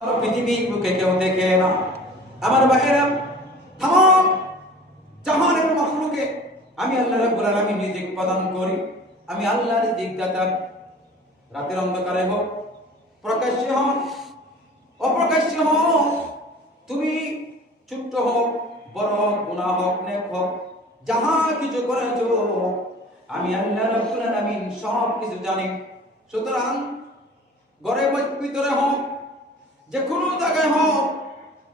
পৃথিবীর বুকে কেউ দেখে না। আমার ভাইয়েরা, তাম জাহানের মাখলুকে আমি আল্লাহ রাব্বুল আলামিন রিজিক প্রদান করি। আমি আল্লাহর রিজিক দাতা। রাতের অন্ধকারে হোক, প্রকাশ্যে হোক, অপ্রকাশ্যে হোক, তুমি ছোট্ট হোক, বড় হোক, গুনাহ হোক, নেক হোক, যাহা কিছু করেছো আমি আল্লাহ রাব্বুল আলামিন সব কিছু জানি। সুতরাং ঘরে ভিতরে হোক, যে কোনো জায়গায় হোক,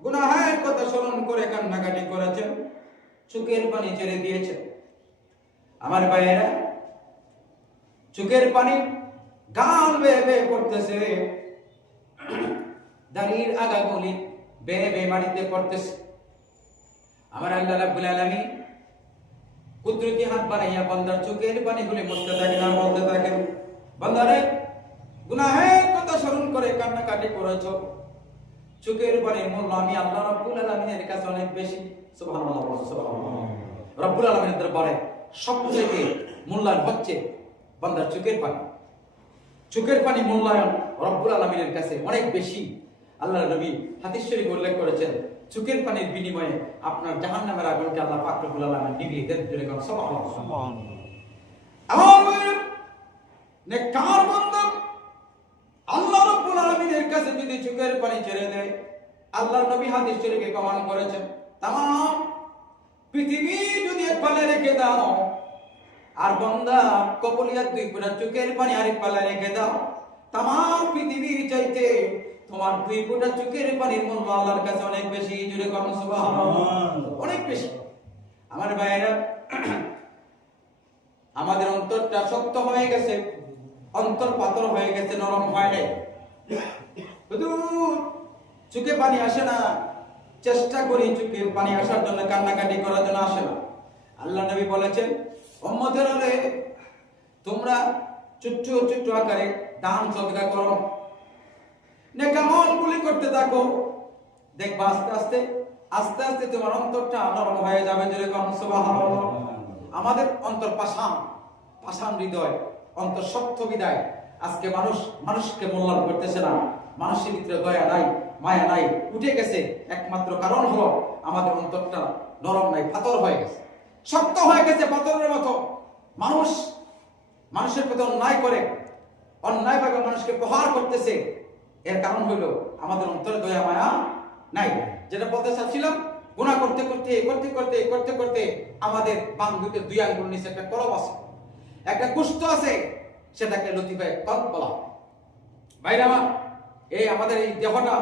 গুনাহের কথা স্মরণ করে কান্নাকাটি করেছেন, চোখের পানি ছেড়ে দিয়েছেন। আমার ভাইয়েরা, চোখের পানি গাল বেয়ে বেয়ে পড়তেছে, দাড়ির আগাগুলি বেয়ে বেয়ে মাটিতে পড়তেছে। আমার আল্লাহ রাব্বুল আলামিন কুদরতি হাত বানাইয়া বান্দার চোখের পানিগুলি মুছতে থাকেন আর বলতে থাকেন, বান্দারে গুনাহের কথা স্মরণ করে কান্নাকাটি করেছো, চোখের পানির মূল্য আমি আল্লাহ রাব্বুল আলামিনের কাছে অনেক বেশি। সুবহানাল্লাহ, সুবহানাল্লাহ। রাব্বুল আলামিনের দরবারে সবচেয়ে মূল্যায়ন হচ্ছে বান্দার চোখের পানি। চোখের পানি মূল্যায়ন রাব্বুল আলামিনের কাছে অনেক বেশি। আল্লাহর নবী হাদিস শরীফে উল্লেখ করেছেন, চোখের পানির বিনিময়ে আপনার জাহান্নামের আগুনকে আল্লাহ পাক রব্বুল আলামিন নিভিয়ে দেন। সুবহানাল্লাহ। আমার নেককার বান্দা আল্লাহ রাব্বুল আলামিনের কাছে যদি চোখের পানি ছেড়ে দেয়, আল্লাহর নবী হাদিস শরীফে প্রমাণ করেছেন, তাম পৃথিবী যদি এক পালে রেখে দাও, আর বান্দা কবুলিয়াত দুই ফোঁটা চোখের পানি আরেক পালে রেখে দাও, তাম পৃথিবীর চাইতে তোমার দুই ফোঁটা চোখের পানির মূল্য আল্লাহর কাছে অনেক বেশি। জুড়ে কোন সুবহানাল্লাহ, অনেক বেশি। আমার ভাইয়েরা, আমাদের অন্তরটা শক্ত হয়ে গেছে, অন্তর পাথর হয়ে গেছে, নরম হয় নাই। শুধু চোখে পানি আসে না, চেষ্টা করি চোখের পানি আসার জন্য, কান্নাকাটি করার জন্য আসে না। আল্লাহ নবী বলেছেন, উম্মতেরা রে, তোমরা ছোট্ট ছোট্ট আকারে দান সদকা করো, নেক আমলগুলি করতে থাকো, দেখবা আস্তে আস্তে আস্তে আস্তে তোমার অন্তরটা নরম হয়ে যাবে। যেরকম সুবহানাল্লাহ। আমাদের অন্তর পাষাণ, পাষাণ হৃদয়, অন্তর শক্ত বিদায় আজকে মানুষকে মূল্যায়ন করতেছে না। মানুষের ভিতরে দয়া নাই, মায়া নাই, উঠে গেছে। একমাত্র কারণ হলো আমাদের অন্তরটা নরম নাই, পাথর হয়ে গেছে, শক্ত হয়ে গেছে পাথরের মতো। মানুষের প্রতি অন্যায় করে, অন্যায়ভাবে মানুষকে প্রহার করতেছে। এর কারণ হলো আমাদের অন্তরে দয়া মায়া নাই। যেটা বলতে চাচ্ছিলাম, গুনাহ করতে করতে করতে করতে করতে করতে আমাদের বাম দুই আঙ্গুল নিচে একটা কলব আছে, একটা কুষ্ঠ আছে, সেটাকে লতিফায়ে কলব বলা হয়। ভাইরা আমার, এই আমাদের এই দেহটা